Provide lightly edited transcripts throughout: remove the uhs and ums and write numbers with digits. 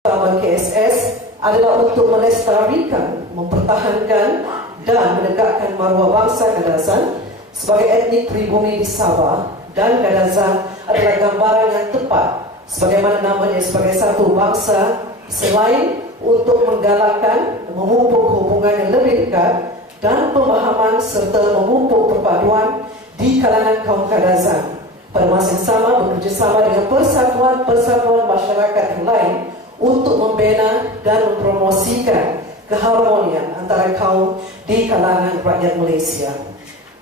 utama KSS adalah untuk melestarikan, mempertahankan dan menegakkan maruah bangsa Kadazan sebagai etnik pribumi di Sabah, dan Kadazan adalah gambaran yang tepat sebagaimana namanya sebagai satu bangsa, selain untuk menggalakkan memupuk hubungan yang lebih dekat dan pemahaman serta memupuk perpaduan di kalangan kaum Kadazan. Pada masa yang sama bekerjasama dengan persatuan-persatuan masyarakat yang lain untuk membina dan mempromosikan keharmonian antara kaum di kalangan rakyat Malaysia.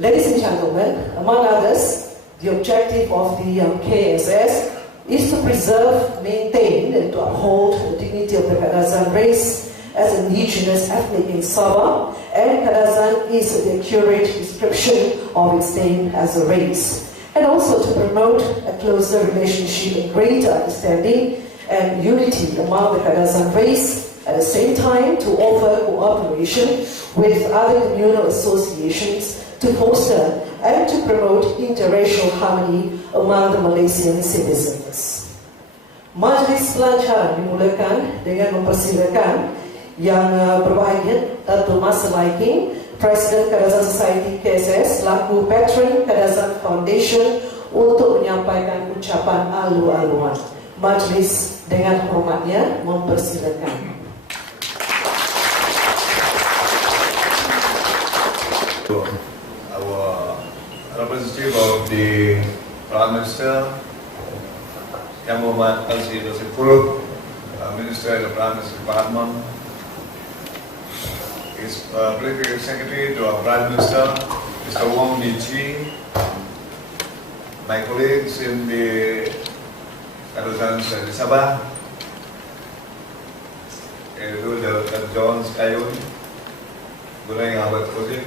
Ladies and gentlemen, among others, the objective of the KSS is to preserve, maintain, and to uphold the dignity of the Kadazan race as indigenous ethnic in Sabah, and Kadazan is the accurate description of its name as a race, and also to promote a closer relationship and greater understanding and unity among the Kadazan race, at the same time to offer cooperation with other communal associations to foster and to promote interracial harmony among the Malaysian citizens. Majlis pelancaran dimulakan dengan mempersilakan yang berbahagia Datuk Mas Laiking, Presiden Kadazan Society KSS, selaku Patron Kadazan Foundation, untuk menyampaikan ucapan alu-aluan. Majlis dengan hormatnya mempersilakan. Our representative of the Prime Minister, Yang Muhammad Al-Sipul, Minister in the Prime Minister's Department, his Political Secretary to our Prime Minister, Mr. Wong Ni-Chi, my colleagues in the Kadazan di Sabah, itu Dr. John Skayun, Gulai Ahmad Kodik,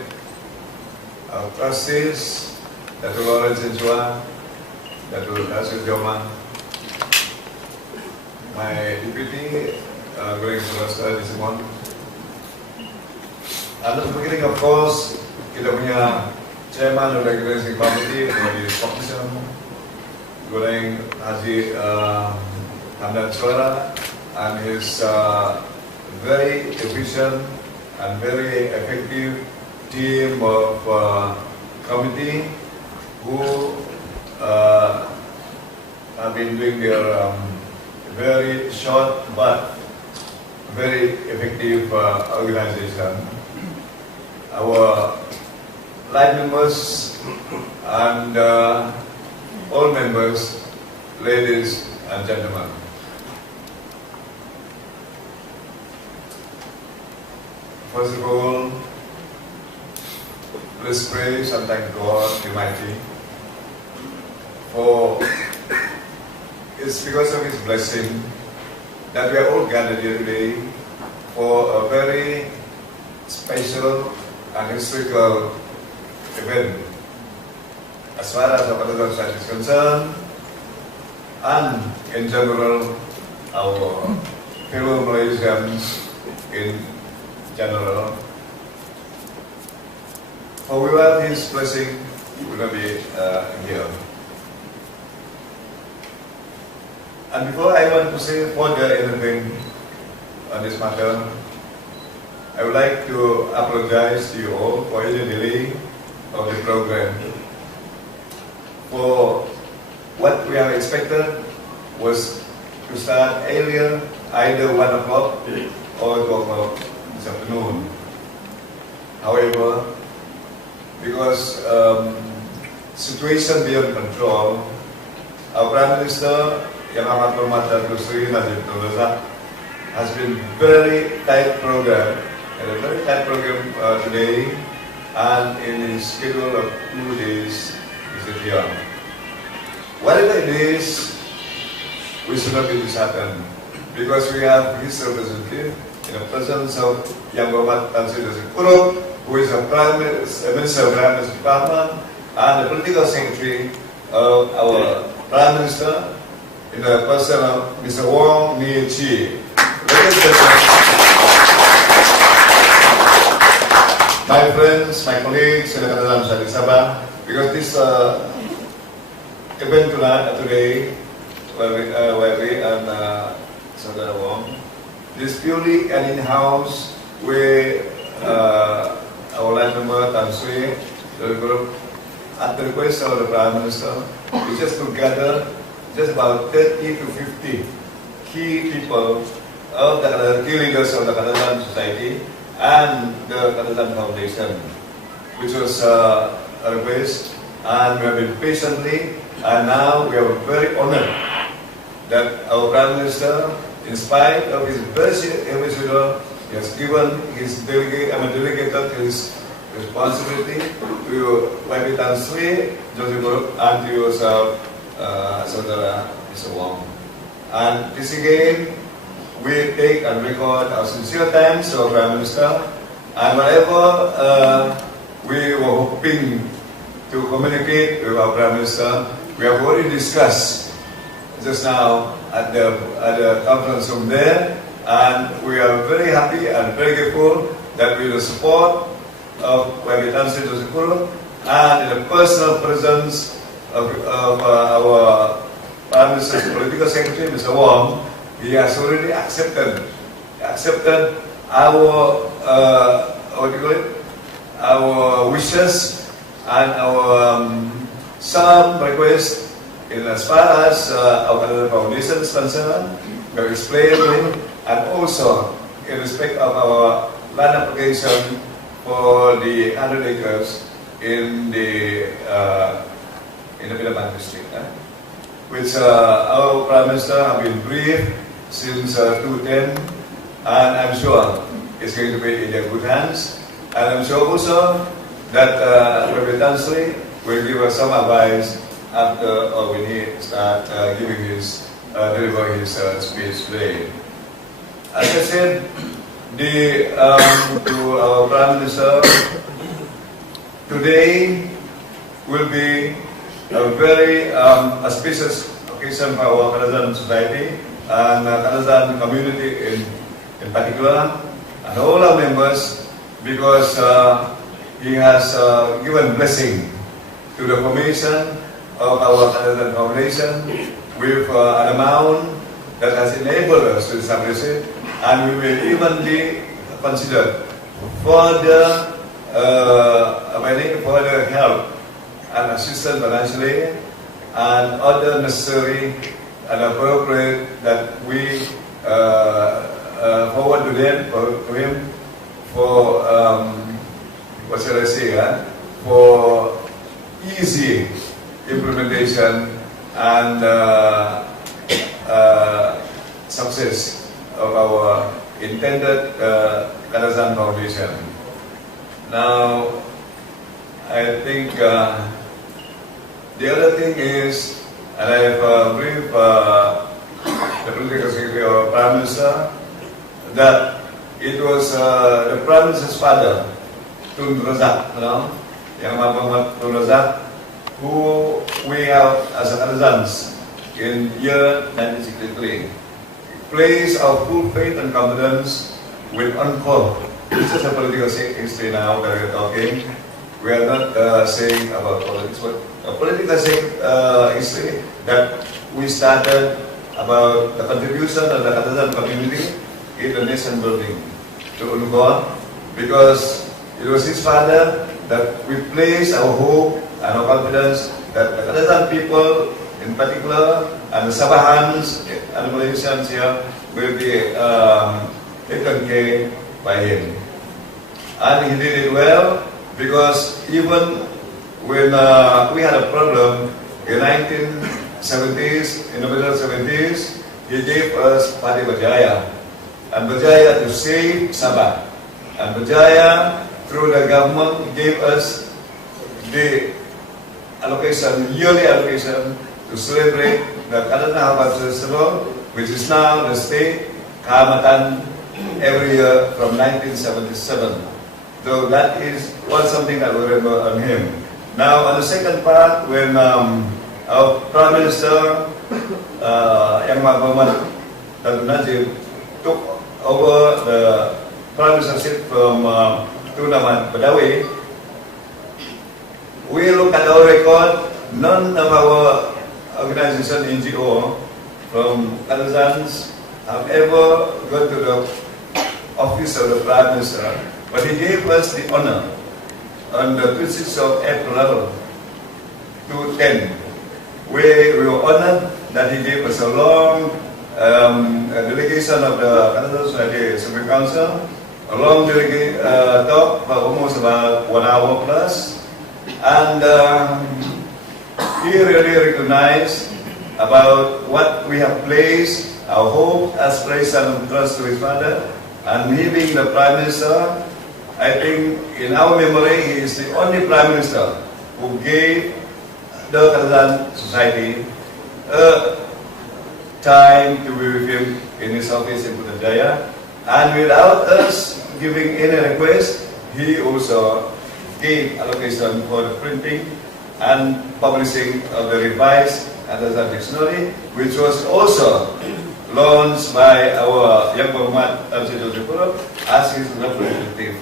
our trustees, Dr. Lawrence Insua, Dr. Nasir Joman, my deputy, Gulai Sulawesi di Simon. At the beginning, of course, kita punya chairman of the Regulation Committee, Gulai Spokesman, Gulai Haji Hamdan Suara, and his very efficient and very effective team of committee who have been doing their very short but very effective organization. Our line members and all members, ladies and gentlemen. First of all, let's praise and thank God Almighty, for it's because of His blessing that we are all gathered here today for a very special and historical event. As far as our Kadazan side is concerned, and in general, our fellow Malaysians in general, for without His blessing, we will not be here. And before I want to say further anything on this matter, I would like to apologize to you all for any delay of the program. For what we have expected was to start earlier, either 1 o'clock or 2 o'clock this afternoon. However, because situation beyond control, our Prime Minister, Yang Amat Hormat Datuk Seri Najib Razak, has been very tight program, and a very tight program today, and in his schedule of 2 days, is here. Whatever it is, we should not be disheartened, because we have his representative in the presence of Yang Muhammad Al-Sipul, who is a Minister of the Prime Minister's Department, and the Political Secretary of our Prime Minister, in the person of Mr. Wong Ni-Chi. My friends, my colleagues in the Kadazan Society Sabah, because this event today, where we Saudara Wong. This purely an in-house where our line member Tan Sri, the group, at the request of the Prime Minister, we just to gather just about 30 to 50 key people of the key leaders of the Kadazan society and the Kadazan Foundation, which was a request, and we have been patiently, and now we are very honored that our Prime Minister, in spite of his very heavy schedule, he has given his delegated his responsibility to YB Tan Sri, Joseph Group, and to yourself, Saudara Mr. Wong. And this again, we take and record our sincere thanks to our Prime Minister, and whatever we were hoping to communicate with our Prime Minister, we have already discussed just now at the conference room there, and we are very happy and very grateful that with the support of YB Tan Sri Joseph Group and in the personal presence of our Prime Minister's Political Secretary, Mr. Wong, he has already accepted our our wishes and our some requests in as far as our Kadazan Foundation is concerned. We have explained to him, and also in respect of our land application for the 100 acres in the Kadazan district, which our Prime Minister have been briefed since 2010, and I'm sure it's going to be in their good hands. And I'm sure also that YB Tan Sri will give us some advice after when he start giving his delivering his speech today. As I said, to our Prime Minister, today will be a very auspicious occasion for our Kadazan society and Kadazan community in particular, and all our members, because he has given blessing to the formation of our Kadazan Foundation with an amount that has enabled us to establish it, and we will even be considered further help and assistance financially and other necessary and appropriate that we forward to him for what shall I say, for easy implementation and success of our intended Kadazan Foundation. Now, I think the other thing is, and I have briefed the Political Secretary of Prime Minister, that it was the Prime Minister's father, Tun Razak, Yang Muhammad Tun Razak, who we have as Kadazans in year 1963, place our full faith and confidence with UNCOR. This is a political history now that we're talking. We are not saying about politics, but a political history that we started about the contribution of the Kadazan community in the nation building to UNCOR, because it was his father that we place our hope and our confidence that the Kadazan people in particular and the Sabahans and the Malaysians here will be taken care by him. And he did it well, because even when we had a problem in 1970s, in the middle 70s, he gave us Padi Bajaya, and Bajaya to save Sabah. And Bajaya, through the government, gave us the allocation, yearly allocation, to celebrate the Kadazan Harvest Festival, which is now the state Kahamatan every year from 1977. So that is something that we remember on him. Now, on the second part, when our Prime Minister, Yang Muhammad Najib, took over the Prime Ministership from Tun Ahmad Badawi, we look at our record, none of our organization, NGO, from Kadazans have ever gone to the office of the Prime Minister, but he gave us the honor on the 26th of April 2010, where we were honored that he gave us a long delegation of the Kadazan Society Supreme Council, a long talk for almost about 1 hour plus, and he really recognized about what we have placed our hope, aspiration, and trust to his father, and he being the Prime Minister. I think in our memory, he is the only Prime Minister who gave the Kadazan Society time to be with him in his office in Putrajaya, and without us giving any request, he also gave allocation for the printing and publishing of the revised Kadazan dictionary, which was also launched by our Yang Berhormat Tan Sri Joseph as his representative.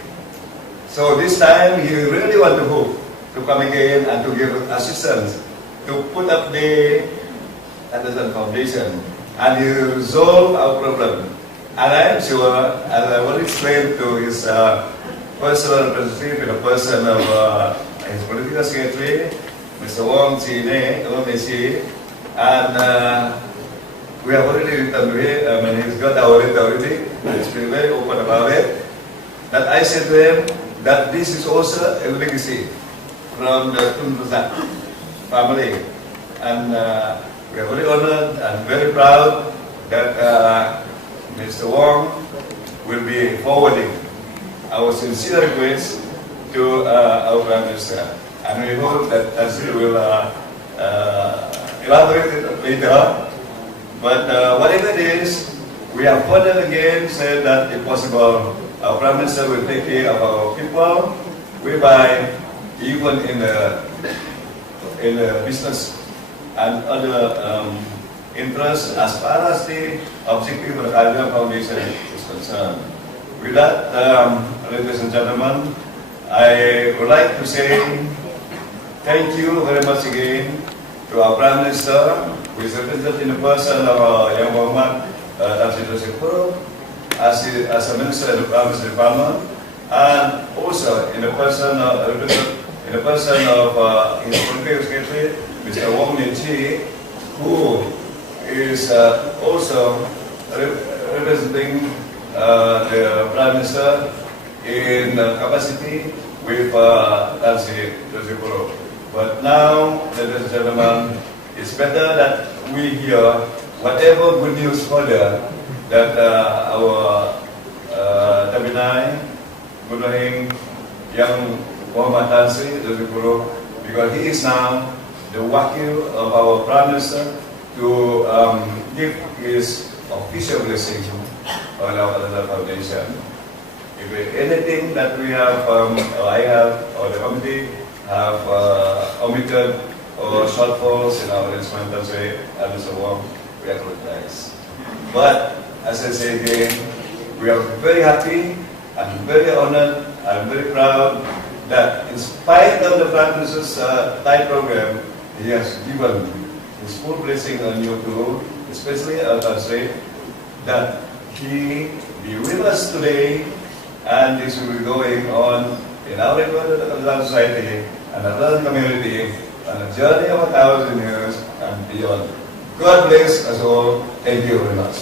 So this time he really want to hope to come again and to give assistance to put up the Kadazan Foundation, and he will resolve our problem. And I am sure, as I will explain to his personal representative in the person of his political secretary, Mr. Wong Chine, and we have already written to him, and he's got our letter already, and he's been very open about it, that I said to him that this is also a legacy from the Tun Razak family. And we are very honored and very proud that Mr. Wong will be forwarding our sincere request to our Prime Minister. And we hope that Tansi will elaborate it later. But whatever it is, we have further again said that if possible, our Prime Minister will take care of our people, whereby even in the business and other interests as far as the objective of the Kadazan Foundation is concerned. With that, ladies and gentlemen, I would like to say thank you very much again to our Prime Minister, who is represented in the person of Yang Berhormat Tan Sri Joseph as a Minister in the Prime Minister Department, and also in the person of his political secretary, Mr. Wong Min-chi, who is also representing the Prime Minister in capacity with Tan Sri Joseph. But now, ladies and gentlemen, it's better that we hear whatever good news further that our Tabinai, Gunahing, Yang Muhammad Tan Sri Joseph, because he is now the wakil of our Prime Minister to give his official blessing on our Kadazan Foundation. If anything that we have, or I have, or the committee have omitted or shortfalls in our instrumentation and so on, we apologize. But as I say again, we are very happy and very honored and very proud that in spite of the Prime Minister's tight program, he has given his full blessing on you too, especially Tan Sri, that he be with us today, and this will be going on in our Kadazan society and our community on a journey of 1,000 years and beyond. God bless us all. Thank you very much.